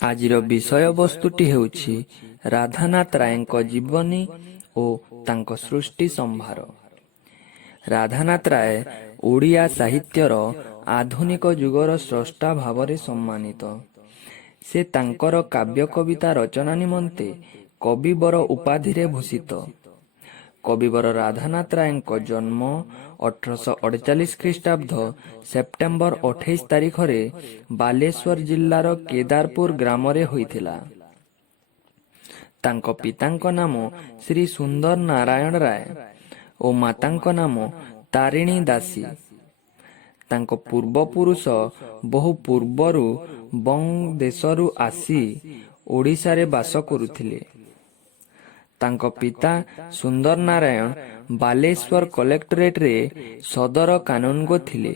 ଆଜିର ବିଷୟବସ୍ତୁଟି ହେଉଛି ରାଧାନାଥ ରାୟଙ୍କ ଜୀବନୀ ଓ ତାଙ୍କ ସୃଷ୍ଟି ସମ୍ଭାର। ରାଧାନାଥ ରାୟ ଓଡ଼ିଆ ସାହିତ୍ୟର ଆଧୁନିକ ଯୁଗର ସ୍ରଷ୍ଟା ଭାବରେ ସମ୍ମାନିତ। ସେ ତାଙ୍କର କାବ୍ୟ କବିତା ରଚନା ନିମନ୍ତେ କବିବର ଉପାଧିରେ ଭୂଷିତ। କବିବର ରାଧାନାଥ ରାୟଙ୍କ ଜନ୍ମ 1848 ଖ୍ରୀଷ୍ଟାବ୍ଦ ସେପ୍ଟେମ୍ବର 28 ତାରିଖରେ ବାଲେଶ୍ୱର ଜିଲ୍ଲାର କେଦାରପୁର ଗ୍ରାମରେ ହୋଇଥିଲା। ତାଙ୍କ ପିତାଙ୍କ ନାମ ଶ୍ରୀ ସୁନ୍ଦର ନାରାୟଣ ରାୟ ଓ ମାତାଙ୍କ ନାମ ତାରିଣୀ ଦାସୀ। ତାଙ୍କ ପୂର୍ବପୁରୁଷ ବହୁ ପୂର୍ବରୁ ବଙ୍ଗ ଦେଶରୁ ଆସି ଓଡ଼ିଶାରେ ବାସ କରୁଥିଲେ। ତାଙ୍କ ପିତା ସୁନ୍ଦର ନାରାୟଣ ବାଲେଶ୍ୱର କଲେକ୍ଟରେଟରେ ସଦର କାନୁନଗୋ ଥିଲେ।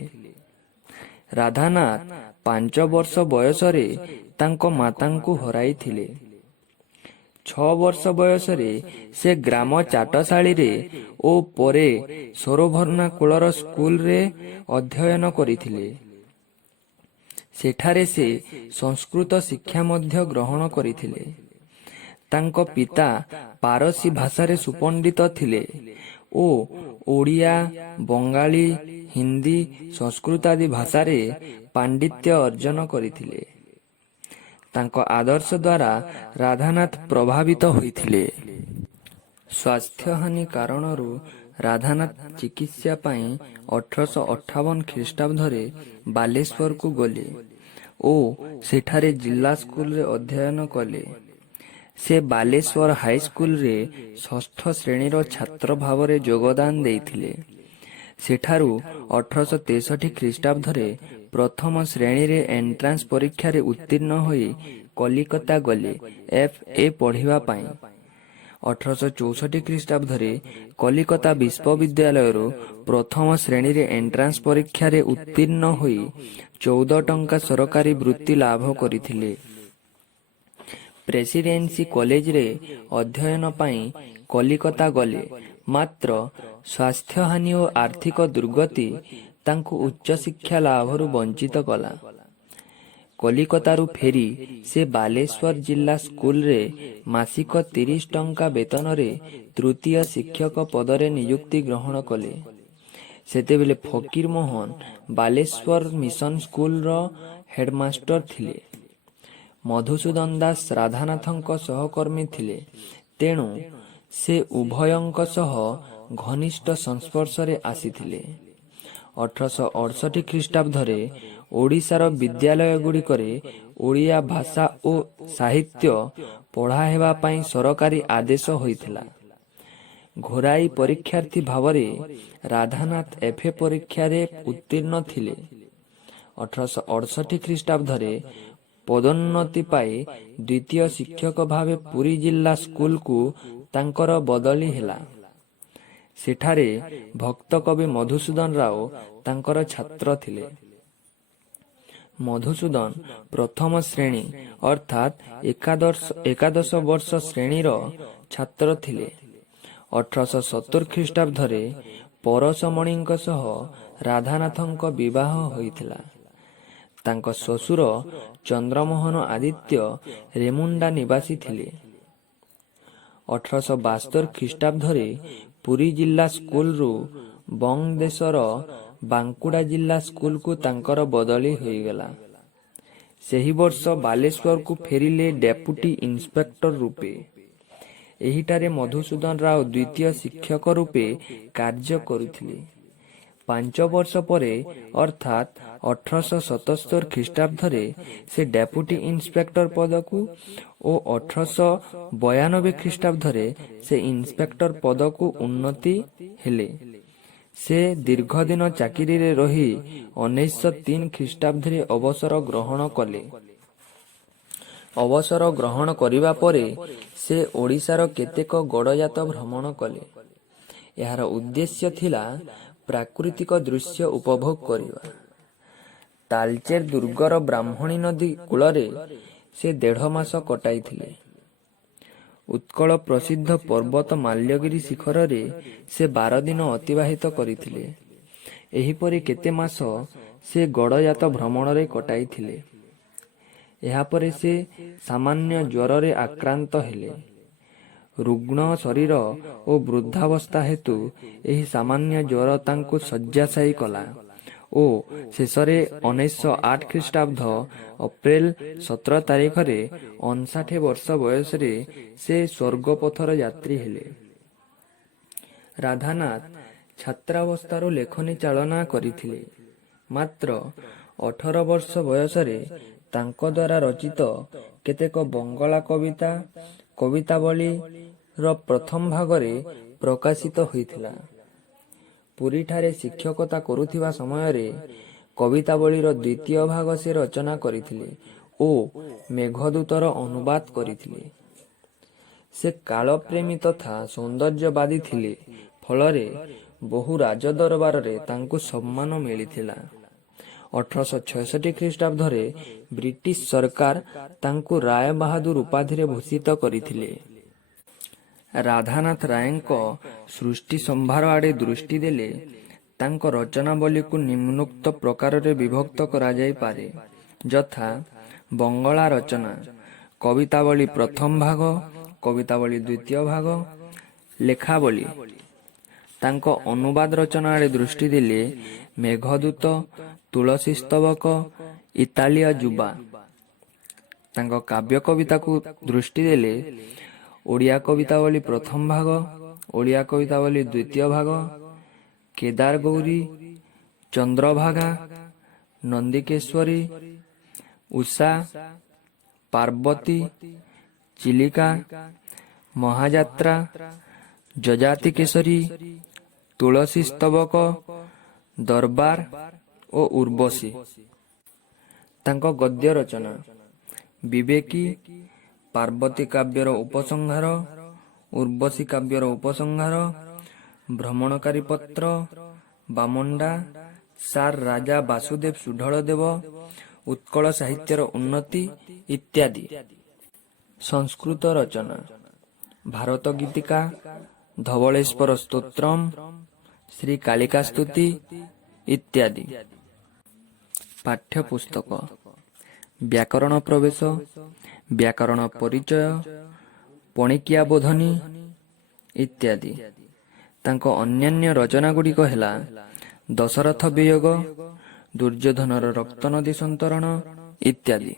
ରାଧାନାଥ 5 ବର୍ଷ ବୟସରେ ତାଙ୍କ ମାତାଙ୍କୁ ହରାଇଥିଲେ। 6 ବର୍ଷ ବୟସରେ ସେ ଗ୍ରାମ ଚାଟଶାଳୀରେ ଓ ପରେ ସୋରଭର୍ଣ୍ଣାକୁଳର ସ୍କୁଲରେ ଅଧ୍ୟୟନ କରିଥିଲେ। ସେଠାରେ ସେ ସଂସ୍କୃତ ଶିକ୍ଷା ମଧ୍ୟ ଗ୍ରହଣ କରିଥିଲେ। ତାଙ୍କ ପିତା ପାରସୀ ଭାଷାରେ ସୁପଣ୍ଡିତ ଥିଲେ ଓ ଓଡ଼ିଆ, ବଙ୍ଗାଳୀ, ହିନ୍ଦୀ, ସଂସ୍କୃତ ଆଦି ଭାଷାରେ ପାଣ୍ଡିତ୍ୟ ଅର୍ଜନ କରିଥିଲେ। ତାଙ୍କ ଆଦର୍ଶ ଦ୍ୱାରା ରାଧାନାଥ ପ୍ରଭାବିତ ହୋଇଥିଲେ। ସ୍ୱାସ୍ଥ୍ୟହାନି କାରଣରୁ ରାଧାନାଥ ଚିକିତ୍ସା ପାଇଁ 1858 ଖ୍ରୀଷ୍ଟାବ୍ଦରେ ବାଲେଶ୍ୱରକୁ ଗଲେ ଓ ସେଠାରେ ଜିଲ୍ଲା ସ୍କୁଲରେ ଅଧ୍ୟୟନ କଲେ। ସେ ବାଲେଶ୍ୱର ହାଇସ୍କୁଲରେ 6ଠ ଶ୍ରେଣୀର ଛାତ୍ର ଭାବରେ ଯୋଗଦାନ ଦେଇଥିଲେ। ସେଠାରୁ 1863 ଖ୍ରୀଷ୍ଟାବ୍ଦରେ ପ୍ରଥମ ଶ୍ରେଣୀରେ ଏଣ୍ଟ୍ରାନ୍ସ ପରୀକ୍ଷାରେ ଉତ୍ତୀର୍ଣ୍ଣ ହୋଇ କଲିକତା ଗଲେ FA ପଢ଼ିବା ପାଇଁ। 1864 ଖ୍ରୀଷ୍ଟାବ୍ଦରେ କଲିକତା ବିଶ୍ୱବିଦ୍ୟାଳୟରୁ ପ୍ରଥମ ଶ୍ରେଣୀରେ ଏଣ୍ଟ୍ରାନ୍ସ ପରୀକ୍ଷାରେ ଉତ୍ତୀର୍ଣ୍ଣ ହୋଇ 14 ଟଙ୍କା ସରକାରୀ ବୃତ୍ତି ଲାଭ କରିଥିଲେ। ପ୍ରେସିଡେନ୍ସି କଲେଜରେ ଅଧ୍ୟୟନ ପାଇଁ କଲିକତା ଗଲେ, ମାତ୍ର ସ୍ୱାସ୍ଥ୍ୟହାନି ଓ ଆର୍ଥିକ ଦୁର୍ଗତି ତାଙ୍କୁ ଉଚ୍ଚଶିକ୍ଷା ଲାଭରୁ ବଞ୍ଚିତ କଲା। କଲିକତାରୁ ଫେରି ସେ ବାଲେଶ୍ୱର ଜିଲ୍ଲା ସ୍କୁଲରେ ମାସିକ 30 ଟଙ୍କା ବେତନରେ ତୃତୀୟ ଶିକ୍ଷକ ପଦରେ ନିଯୁକ୍ତି ଗ୍ରହଣ କଲେ। ସେତେବେଳେ ଫକୀର ମୋହନ ବାଲେଶ୍ୱର ମିଶନ ସ୍କୁଲର ହେଡମାଷ୍ଟର ଥିଲେ। ମଧୁସୂଦନ ଦାସ ରାଧାନାଥଙ୍କ ସହକର୍ମୀ ଥିଲେ, ତେଣୁ ସେ ଉଭୟଙ୍କ ସହ ଘନିଷ୍ଠ ସଂସ୍ପର୍ଶରେ ଆସିଥିଲେ। 1868 ଖ୍ରୀଷ୍ଟାବ୍ଦରେ ଓଡ଼ିଶାର ବିଦ୍ୟାଳୟଗୁଡ଼ିକରେ ଓଡ଼ିଆ ଭାଷା ଓ ସାହିତ୍ୟ ପଢ଼ା ହେବା ପାଇଁ ସରକାରୀ ଆଦେଶ ହୋଇଥିଲା। ଘରୋଇ ପରୀକ୍ଷାର୍ଥୀ ଭାବରେ ରାଧାନାଥ FA ପରୀକ୍ଷାରେ ଉତ୍ତୀର୍ଣ୍ଣ ଥିଲେ। 1868 ଖ୍ରୀଷ୍ଟାବ୍ଦରେ ପଦୋନ୍ନତି ପାଇ ଦ୍ୱିତୀୟ ଶିକ୍ଷକ ଭାବେ ପୁରୀ ଜିଲ୍ଲା ସ୍କୁଲକୁ ତାଙ୍କର ବଦଳି ହେଲା। ସେଠାରେ ଭକ୍ତକବି ମଧୁସୂଦନ ରାଓ ତାଙ୍କର ଛାତ୍ର ଥିଲେ। ମଧୁସୂଦନ ପ୍ରଥମ ଶ୍ରେଣୀ ଅର୍ଥାତ୍ ଏକାଦଶ ବର୍ଷ ଶ୍ରେଣୀର ଛାତ୍ର ଥିଲେ। 1870 ଖ୍ରୀଷ୍ଟାବ୍ଦରେ ପରଶମଣିଙ୍କ ସହ ରାଧାନାଥଙ୍କ ବିବାହ ହୋଇଥିଲା। ତାଙ୍କ ଶ୍ୱଶୁର ଚନ୍ଦ୍ରମୋହନ ଆଦିତ୍ୟ ରେମୁଣ୍ଡା ନିବାସୀ ଥିଲେ। 1872 ଖ୍ରୀଷ୍ଟାବ୍ଦରେ ପୁରୀ ଜିଲ୍ଲା ସ୍କୁଲରୁ ବଙ୍ଗ ଦେଶର ବାଙ୍କୁଡ଼ା ଜିଲ୍ଲା ସ୍କୁଲକୁ ତାଙ୍କର ବଦଳି ହୋଇଗଲା। ସେହି ବର୍ଷ ବାଲେଶ୍ୱରକୁ ଫେରିଲେ ଡେପୁଟି ଇନ୍ସପେକ୍ଟର ରୂପେ। ଏହିଠାରେ ମଧୁସୂଦନ ରାଓ ଦ୍ୱିତୀୟ ଶିକ୍ଷକ ରୂପେ କାର୍ଯ୍ୟ କରୁଥିଲେ। 5 ବର୍ଷ ପରେ ଅର୍ଥାତ୍ 1877 ଖ୍ରୀଷ୍ଟାବ୍ଦରେ ସେ ଡେପୁଟି ଇନ୍ସପେକ୍ଟର ପଦକୁ ଓ 1892 ଖ୍ରୀଷ୍ଟାବ୍ଦରେ ସେ ଇନ୍ସପେକ୍ଟର ପଦକୁ ଉନ୍ନତି ହେଲେ। ସେ ଦୀର୍ଘଦିନ ଚାକିରିରେ ରହି 1903 ଖ୍ରୀଷ୍ଟାବ୍ଦରେ ଅବସର ଗ୍ରହଣ କଲେ। ଅବସର ଗ୍ରହଣ କରିବା ପରେ ସେ ଓଡ଼ିଶାର କେତେକ ଗଡ଼ଜାତ ଭ୍ରମଣ କଲେ। ଏହାର ଉଦ୍ଦେଶ୍ୟ ଥିଲା ପ୍ରାକୃତିକ ଦୃଶ୍ୟ ଉପଭୋଗ କରିବା। ତାଳଚେର ଦୁର୍ଗର ବ୍ରାହ୍ମଣୀ ନଦୀ କୂଳରେ ସେ 1.5 ମାସ କଟାଇଥିଲେ। ଉତ୍କଳ ପ୍ରସିଦ୍ଧ ପର୍ବତ ମାଲ୍ୟଗିରି ଶିଖରରେ ସେ 12 ଦିନ ଅତିବାହିତ କରିଥିଲେ। ଏହିପରି କେତେ ମାସ ସେ ଗଡ଼ଜାତ ଭ୍ରମଣରେ କଟାଇଥିଲେ। ଏହାପରେ ସେ ସାମାନ୍ୟ ଜ୍ୱରରେ ଆକ୍ରାନ୍ତ ହେଲେ। ରୁଗ୍ଣ ଶରୀର ଓ ବୃଦ୍ଧାବସ୍ଥା ହେତୁ ଏହି ସାମାନ୍ୟ ଜ୍ୱର ତାଙ୍କୁ ଶଯ୍ୟାଶାୟୀ କଲା ଓ ଶେଷରେ 1908 ଖ୍ରୀଷ୍ଟାବ୍ଦ ଅପ୍ରେଲ 17 ତାରିଖରେ 59 ବର୍ଷ ବୟସରେ ସେ ସ୍ୱର୍ଗପଥର ଯାତ୍ରୀ ହେଲେ। ରାଧାନାଥ ଛାତ୍ରାବସ୍ଥାରୁ ଲେଖନୀ ଚାଳନା କରିଥିଲେ। ମାତ୍ର 18 ବର୍ଷ ବୟସରେ ତାଙ୍କ ଦ୍ୱାରା ରଚିତ କେତେକ ବଙ୍ଗଳା କବିତା କବିତାବଳୀର ପ୍ରଥମ ଭାଗରେ ପ୍ରକାଶିତ ହୋଇଥିଲା। ପୁରୀଠାରେ ଶିକ୍ଷକତା କରୁଥିବା ସମୟରେ କବିତାବଳୀର ଦ୍ୱିତୀୟ ଭାଗ ସେ ରଚନା କରିଥିଲେ ଓ ମେଘଦୂତର ଅନୁବାଦ କରିଥିଲେ। ସେ କାଳପ୍ରେମୀ ତଥା ସୌନ୍ଦର୍ଯ୍ୟବାଦୀ ଥିଲେ, ଫଳରେ ବହୁ ରାଜଦରବାରରେ ତାଙ୍କୁ ସମ୍ମାନ ମିଳିଥିଲା। 1866 ଖ୍ରୀଷ୍ଟାବ୍ଦରେ ବ୍ରିଟିଶ ସରକାର ତାଙ୍କୁ ରାୟ ବାହାଦୁର ଉପାଧିରେ ଭୂଷିତ କରିଥିଲେ। ରାଧାନାଥ ରାୟଙ୍କ ସୃଷ୍ଟି ସମ୍ଭାର ଆଡ଼େ ଦୃଷ୍ଟି ଦେଲେ ତାଙ୍କ ରଚନାବଳୀକୁ ନିମ୍ନୋକ୍ତ ପ୍ରକାରରେ ବିଭକ୍ତ କରାଯାଇପାରେ, ଯଥା ବଙ୍ଗଳା ରଚନା, କବିତାବଳୀ ପ୍ରଥମ ଭାଗ, କବିତାବଳୀ ଦ୍ୱିତୀୟ ଭାଗ, ଲେଖାବଳୀ। ତାଙ୍କ ଅନୁବାଦ ରଚନା ଆଡ଼େ ଦୃଷ୍ଟି ଦେଲେ ମେଘଦୂତ, ତୁଳସୀ ସ୍ତବକ, ଇତାଲିୟ ଯୁବା। ତାଙ୍କ କାବ୍ୟ କବିତାକୁ ଦୃଷ୍ଟି ଦେଲେ ଓଡ଼ିଆ କବିତାବଳୀ ପ୍ରଥମ ଭାଗ, ଓଡ଼ିଆ କବିତାବଳୀ ଦ୍ୱିତୀୟ ଭାଗ, କେଦାର ଗୌରୀ, ଚନ୍ଦ୍ରଭାଗା, ନନ୍ଦିକେଶ୍ୱରୀ, ଉଷା, ପାର୍ବତୀ, ଚିଲିକା, ମହାଯାତ୍ରା, ଯଜାତି କେଶରୀ, ତୁଳସୀ ସ୍ତବକ, ଦରବାର ଓ ଉର୍ବଶୀ। ତାଙ୍କ ଗଦ୍ୟ ରଚନା ବିବେକୀ, ପାର୍ବତୀ କାବ୍ୟର ଉପସଂହାର, ଉର୍ବଶୀ କାବ୍ୟର ଉପସଂହାର, ଭ୍ରମଣକାରୀ ପତ୍ର, ବାମଣ୍ଡା, ସାର୍ ରାଜା ବାସୁଦେବ ସୁଢଳଦେବ, ଉତ୍କଳ ସାହିତ୍ୟର ଉନ୍ନତି ଇତ୍ୟାଦି। ସଂସ୍କୃତ ରଚନା ଭାରତ ଗୀତିକା, ଧବଳେଶ୍ୱର ସ୍ତୋତ୍ରମ୍, ଶ୍ରୀ କାଳିକା ସ୍ତୁତି ଇତ୍ୟାଦି। ପାଠ୍ୟପୁସ୍ତକ ବ୍ୟାକରଣ ପ୍ରବେଶ, ବ୍ୟାକରଣ ପରିଚୟ, ପଣିକିଆ ବୋଧନୀ ଇତ୍ୟାଦି। ତାଙ୍କ ଅନ୍ୟାନ୍ୟ ରଚନାଗୁଡ଼ିକ ହେଲା ଦଶରଥ ବିୟୋଗ, ଦୁର୍ଯ୍ୟୋଧନର ରକ୍ତ ନଦୀ ସନ୍ତରଣ ଇତ୍ୟାଦି।